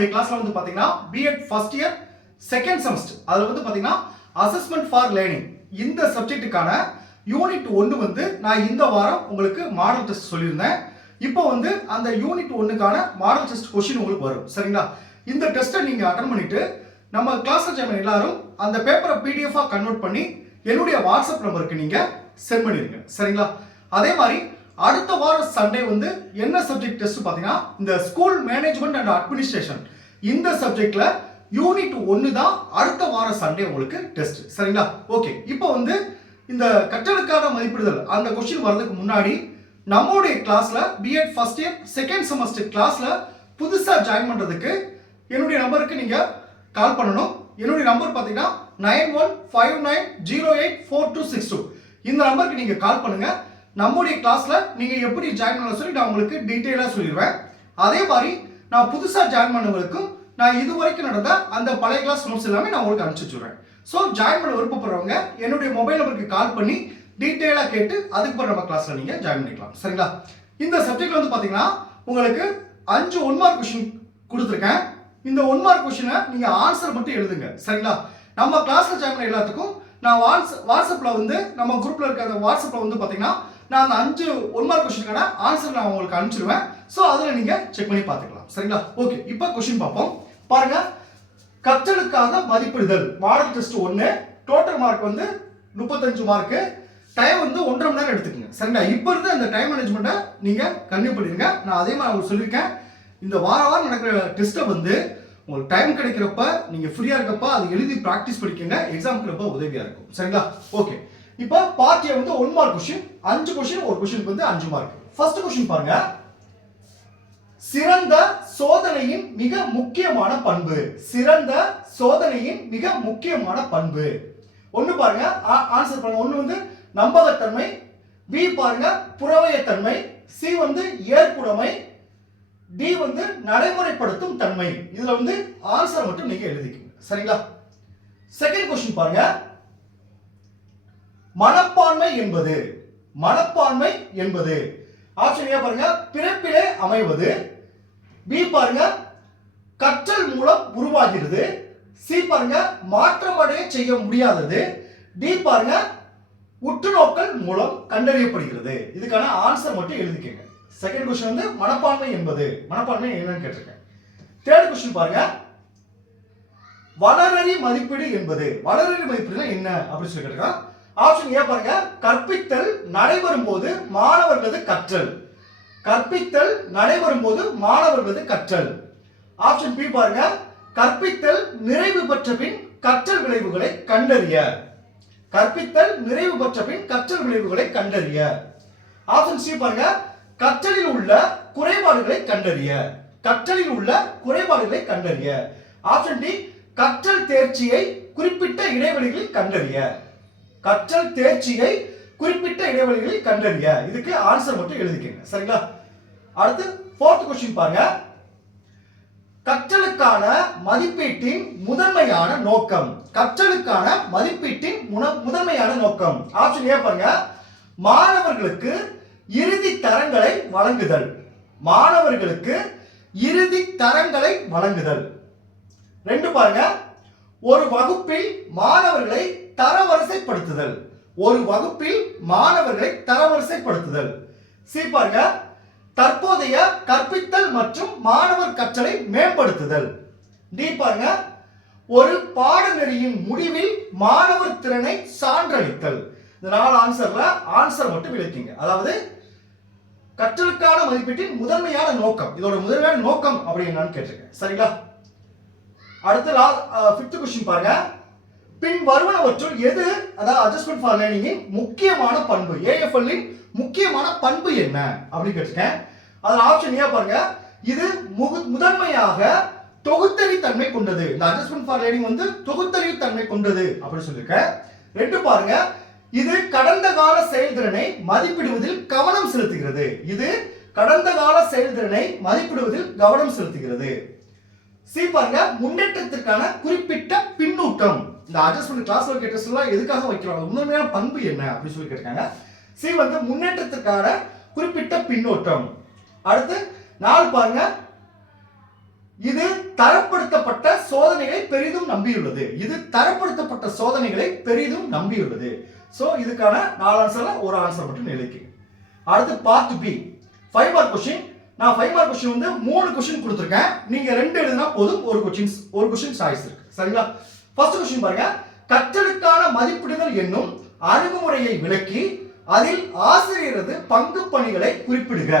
நம்முடைய கிளாஸ்ல வந்து பாத்தீங்கன்னா B Ed first year second semester அதுல வந்து பாத்தீங்கன்னா அசஸ்மெண்ட் ஃபார் லேர்னிங் இந்த சப்ஜெக்ட்டுக்கான யூனிட் ஒன்று வந்து நான் இந்த வாரம் உங்களுக்கு மாடல் டெஸ்ட் சொல்லியிருந்தேன். இப்போ வந்து அந்த யூனிட் ஒன்றுக்கான மாடல் டெஸ்ட் கொஷின் உங்களுக்கு வரும். சரிங்களா? இந்த டெஸ்ட்டை நீங்கள் அட்டன் பண்ணிட்டு நம்ம கிளாஸில் சேர்ந்த எல்லாரும் அந்த பேப்பரை பிடிஎஃபாக கன்வெர்ட் பண்ணி என்னுடைய வாட்ஸ்அப் நம்பருக்கு நீங்கள் சென்ட் பண்ணிடுங்க சரிங்களா? அதே மாதிரி அடுத்த வாரம் சண்டே வந்து என்ன சப்ஜெக்ட் டெஸ்ட் பார்த்தீங்கன்னா இந்த ஸ்கூல் மேனேஜ்மெண்ட் அண்ட் அட்மினிஸ்ட்ரேஷன் இந்த சப்ஜெக்ட்ல யூனிட் ஒன்று தான் அடுத்த வாரம் சண்டே உங்களுக்கு டெஸ்ட் சரிங்களா? ஓகே இப்போ வந்து இந்த கற்றலுக்கான மதிப்பிடுதல் அந்த கொஸ்டின் வர்றதுக்கு முன்னாடி நம்மளுடைய கிளாஸ்ல B Ed first year second semester கிளாஸ்ல புதுசா ஜாயின் பண்றதுக்கு என்னுடைய நம்பருக்கு நீங்க கால் பண்ணணும். என்னுடைய நம்பர் பார்த்தீங்கன்னா nine one five nine zero eight four two six two இந்த நம்பருக்கு நீங்க கால் பண்ணுங்க. நம்முடைய கிளாஸில் நீங்கள் எப்படி ஜாயின் பண்ண சொல்லி நான் உங்களுக்கு டீட்டெயிலாக சொல்லிடுவேன். அதே மாதிரி நான் புதுசாக ஜாயின் பண்ணவங்களுக்கும் நான் இது வரைக்கும் நடந்த அந்த பழைய கிளாஸ் நோட்ஸ் எல்லாமே நான் உங்களுக்கு அனுப்பிச்சு வச்சுருவேன் ஸோ ஜாயின் பண்ண விருப்பப்படுறவங்க என்னுடைய மொபைல் நம்பருக்கு கால் பண்ணி டீட்டெயிலாக கேட்டு அதுக்கு பிறகு நம்ம கிளாஸில் நீங்கள் ஜாயின் பண்ணிக்கலாம். சரிங்களா? இந்த சப்ஜெக்ட் வந்து பார்த்தீங்கன்னா உங்களுக்கு அஞ்சு ஒன் மார்க் கொஷின் கொடுத்துருக்கேன். இந்த ஒன் மார்க் கொஷினை நீங்கள் ஆன்சர் மட்டும் எழுதுங்க. சரிங்களா? நம்ம கிளாஸில் ஜாயின் பண்ண எல்லாத்துக்கும் நான் வாட்ஸ் வாட்ஸ்அப்பில் வந்து நம்ம குரூப்பில் இருக்கிற அந்த வந்து பார்த்தீங்கன்னா நான் அந்த அஞ்சு ஒன் மார்க் கொஸ்டினுக்கான ஆன்சர் நான் உங்களுக்கு அனுப்பிச்சிருவேன். ஸோ அதில் நீங்கள் செக் பண்ணி பார்த்துக்கலாம். சரிங்களா? ஓகே இப்போ கொஸ்டின் பார்ப்போம். பாருங்க. கற்றலுக்காக மதிப்பிடுதல். மாடல் டெஸ்ட் ஒன்று டோட்டல் மார்க் வந்து முப்பத்தஞ்சு மார்க்கு டைம் வந்து ஒன்றரை மணி நேரம் எடுத்துக்கங்க. சரிங்களா? இப்போ இருந்து அந்த டைம் மேனேஜ்மெண்ட்டை நீங்கள் கன்டினியூ பண்ணிடுங்க. நான் அதே மாதிரி உங்களுக்கு சொல்லியிருக்கேன். இந்த வார வாரம் நடக்கிற டெஸ்ட்டை வந்து உங்களுக்கு டைம் கிடைக்கிறப்ப நீங்கள் ஃப்ரீயாக இருக்கப்ப அது எழுதி ப்ராக்டிஸ் படிக்கங்க. எக்ஸாமுக்கு ரொம்ப உதவியாக இருக்கும். சரிங்களா? ஓகே இப்போ பார்ட்டியை வந்து ஒன் மார்க் கொஷின் அஞ்சு கொஷின் ஒரு கொஷினுக்கு வந்து அஞ்சு மார்க் ஃபர்ஸ்ட் கொஷின் பாருங்க. சிறந்த சோதனையின் மிக முக்கியமான பண்பு. சிறந்த சோதனையின் மிக முக்கியமான பண்பு. ஒன்று பாருங்க. ஆன்சர் பாருங்க. ஒன்று வந்து நம்பகத்தன்மை பி பாருங்க புறவயத்தன்மை சி வந்து ஏற்புடைமை டி வந்து நடைமுறைப்படுத்தும் தன்மை. இதுல வந்து ஆன்சர் மட்டும் நீங்க எழுதிக்கணும் சரிங்களா? செகண்ட் கொஸ்டின் பாருங்க. மனப்பான்மை என்பது. மனப்பான்மை என்பது. ஆப்ஷன் ஏ பாருங்க பிறப்பிலே அமைவது. பி பாருங்க கற்றல் மூலம் உருவாகிறது. சி பாருங்க மாற்றமடைய செய்ய முடியாதது. டி பாருங்க உற்றுநோக்கல் மூலம் கண்டறியப்படுகிறது. இதுக்கான ஆன்சர் மட்டும் எழுதிக்கங்க. செகண்ட் கொஸ்டின் வந்து மனப்பான்மை என்பது. மனப்பான்மை என்னன்னு கேட்டிருக்கேன். தேர்ட் கொஸ்டின் பாருங்க வளரறி மதிப்பீடு என்பது. வளரறி மதிப்பீடு என்ன அப்படின்னு சொல்லி கேட்டிருக்கான் ஆப்ஷன் ஏ பாருங்க. கற்பித்தல் நடைபெறும் போது மாணவர்களது கற்றல். கற்பித்தல் நடைபெறும் போது மாணவர்களது கற்றல். ஆப்ஷன் பி பாருங்க. கற்பித்தல் நிறைவு பெற்ற பின் கற்றல் விளைவுகளை கண்டறிய. கற்பித்தல் நிறைவு பெற்ற பின் கற்றல் விளைவுகளை கண்டறிய. ஆப்ஷன் சி பாருங்க. கற்றலில் உள்ள குறைபாடுகளை கண்டறிய. கற்றலில் உள்ள குறைபாடுகளை கண்டறிய. Option D. கற்றல் தேர்ச்சியை குறிப்பிட்ட இடைவெளிகளில் கண்டறிய. கற்றல் தேர்ச்சியை குறிப்பிட்ட இடைவெளிகளில் கண்டறிய. இதுக்கு ஆன்சர் மட்டும் எழுதிக்கங்க. சரிங்களா? அடுத்து ஃபோர்த் கொஸ்டின் பாருங்க. கற்றலுக்கான மதிப்பீட்டின் முதன்மையான நோக்கம். கற்றலுக்கான மதிப்பீட்டின் முன- முதன்மையான நோக்கம். ஆப்ஷன் ஏ பாருங்க. மாணவர்களுக்கு இறுதி தரங்களை வழங்குதல். மாணவர்களுக்கு இறுதி தரங்களை வழங்குதல். ரெண்டு பாருங்க. ஒரு வகுப்பில் மாணவர்களை தரவரிசைப்படுத்துதல். ஒரு வகுப்பில் மாணவர்களை தரவரிசைப்படுத்துதல். சி பாருங்க. தற்போதைய கற்பித்தல் மற்றும் மாணவர் கற்றலை மேம்படுத்துதல். டி பாருங்க. ஒரு பாடநெறியின் முடிவில் மாணவர் திறனை சான்றளித்தல். இந்த நாலு ஆன்சர்ல ஆன்சர் மட்டும் விளக்கிங்க. அதாவது கற்றலுக்கான மதிப்பீட்டின் முதன்மையான நோக்கம். இதோட முதன்மையான நோக்கம் அப்படி நான் கேட்டிருக்கேன். சரிங்களா? அடுத்து லா ஃபிஃப்த் கொஸ்டின் பாருங்க. பின் வருவனவற்றுள் எது? அதாவது அட்ஜஸ்ட்மெண்ட் ஃபார் லேர்னிங்கின் முக்கியமான பண்பு. ஏஎஃப்எல்லின் முக்கியமான பண்பு என்ன? அப்படின்னு கேட்டிருக்கேன் அதில் ஆப்ஷன் ஏ பாருங்க. இது முகு முதன்மையாக தொகுத்தறித்தன்மை கொண்டது. இந்த அட்ஜஸ்ட்மெண்ட் ஃபார் லேர்னிங் வந்து தொகுத்தறிவுத்தன்மை கொண்டது அப்படின்னு சொல்லியிருக்கேன் ரெண்டு பாருங்க. இது கடந்த கால செயல்திறனை மதிப்பிடுவதில் கவனம் செலுத்துகிறது. இது கடந்த கால செயல்திறனை மதிப்பிடுவதில் கவனம் செலுத்துகிறது. சி பாருங்க. முன்னேற்றத்திற்கான குறிப்பிட்ட பின்னூட்டம். இந்த அட்ஜஸ்ட்மெண்ட் கிளாஸ் ஒர்க் டெஸ்ட்லாம் எதுக்காக வைக்கிறாங்க உண்மையான பண்பு என்ன? அப்படின்னு சொல்லி கேட்டிருக்காங்க. சி வந்து முன்னேற்றத்திற்கான குறிப்பிட்ட பின்னோட்டம். அடுத்து நாலு பாருங்க. இது தரப்படுத்தப்பட்ட சோதனைகளை பெரிதும் நம்பியுள்ளது. இது தரப்படுத்தப்பட்ட சோதனைகளை பெரிதும் நம்பியுள்ளது. ஸோ இதுக்கான நாலு ஆன்சர்ல ஒரு ஆன்சர் மட்டும் நிலைக்கு அடுத்து part B five mark question நான் ஃபைவ் மார்க் கொஸ்டின் வந்து மூணு கொஸ்டின் கொடுத்துருக்கேன். நீங்க ரெண்டு எழுதுனா போதும். ஒரு கொஸ்டின் ஒரு கொஸ்டின் சாய்ஸ் இருக்கு. சரிங்களா? ஃபர்ஸ்ட் கொஸ்டின் பாருங்க. கற்றலுக்கான மதிப்பிடுதல் என்னும் அணுகுமுறையை விளக்கி அதில் ஆசிரியரது பங்கு பணிகளை குறிப்பிடுக.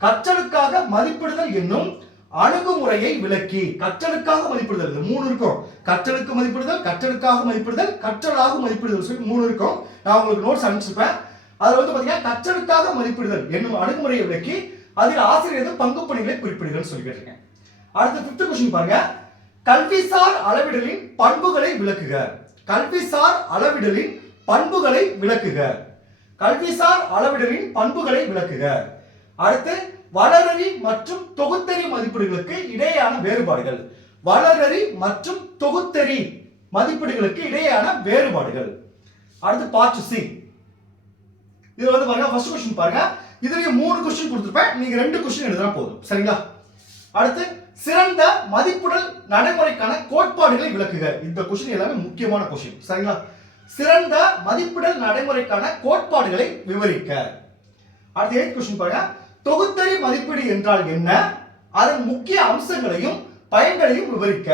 கற்றலுக்காக மதிப்பிடுதல் என்னும் அணுகுமுறையை விளக்கி கற்றலுக்காக மதிப்பிடுதல். மூணு இருக்கும். கற்றலுக்கு மதிப்பிடுதல் கற்றலுக்காக மதிப்பிடுதல் கற்றலாக மதிப்பிடுதல் சொல்லி மூணு இருக்கும். நான் உங்களுக்கு நோட்ஸ் அனுப்பிச்சிருப்பேன். அதுல வந்து பாத்தீங்கன்னா கற்றலுக்காக மதிப்பிடுதல் என்னும் அணுகுமுறையை விளக்கி அதில் ஆசிரியர் பங்கு பணிகளை குறிப்பிடுதல் சொல்லி கேட்டிருக்கேன். அடுத்து ஃபிஃப்த் கொஸ்டின் பாருங்க. கல்விசார் அளவிடலின் பண்புகளை விளக்குக. கல்விசார் அளவிடலின் பண்புகளை விளக்குக. கல்விசார் அளவிடலின் பண்புகளை விளக்குக. அடுத்து வளரறி மற்றும் தொகுத்தறி மதிப்பீடுகளுக்கு இடையேயான வேறுபாடுகள். வளரறி மற்றும் தொகுத்தறி மதிப்பீடுகளுக்கு இடையேயான வேறுபாடுகள். அடுத்து பார்ட் சி இது வந்து பாருங்க ஃபர்ஸ்ட் கொஸ்டின் பாருங்க. இதுலயே மூணு கொஸ்டின் கொடுத்துருப்பேன். நீங்க ரெண்டு கொஸ்டின் எழுதுனா போதும். சரிங்களா? அடுத்து சிறந்த மதிப்புடல் நடைமுறைக்கான கோட்பாடுகளை விளக்குக. இந்த கொஸ்டின் எல்லாமே முக்கியமான கொஸ்டின் சரிங்களா? சிறந்த மதிப்பிடல் நடைமுறைக்கான கோட்பாடுகளை விவரிக்க. அடுத்து எயிட் கொஸ்டின் பாருங்க. தொகுத்தறி மதிப்பீடு என்றால் என்ன? அதன் முக்கிய அம்சங்களையும் பயன்களையும் விவரிக்க.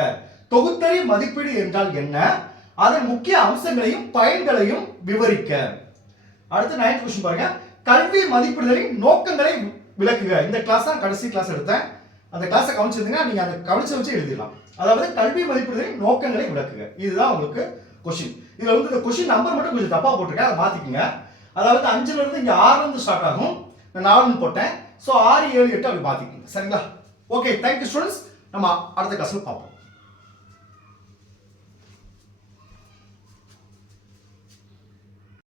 தொகுத்தறி மதிப்பீடு என்றால் என்ன? அதன் முக்கிய அம்சங்களையும் பயன்களையும் விவரிக்க. அடுத்து நைன்த் கொஸ்டின் பாருங்க. கல்வி மதிப்பிடுதலின் நோக்கங்களை விளக்குக. இந்த கிளாஸ் தான் கடைசி கிளாஸ் எடுத்தேன். அந்த கிளாஸை கவனிச்சிருந்தீங்கன்னா நீங்க அந்த கவனிச்ச வச்சு எழுதிடலாம். அதாவது கல்வி மதிப்பீடுகளின் நோக்கங்களை விளக்குங்க. இதுதான் உங்களுக்கு கொஸ்டின் இதுல வந்து இந்த கொஸ்டின் நம்பர் மட்டும் கொஞ்சம் தப்பா போட்டிருக்கேன். அதை மாத்திக்கங்க. அதாவது அஞ்சுல இருந்து இங்க ஆறுல இருந்து ஸ்டார்ட் ஆகும். நான் நாலுன்னு போட்டேன். ஸோ ஆறு ஏழு எட்டு அப்படி மாத்திக்கங்க. சரிங்களா? ஓகே தேங்க்யூ ஸ்டூடெண்ட்ஸ் நம்ம அடுத்த கிளாஸ்ல பார்ப்போம்.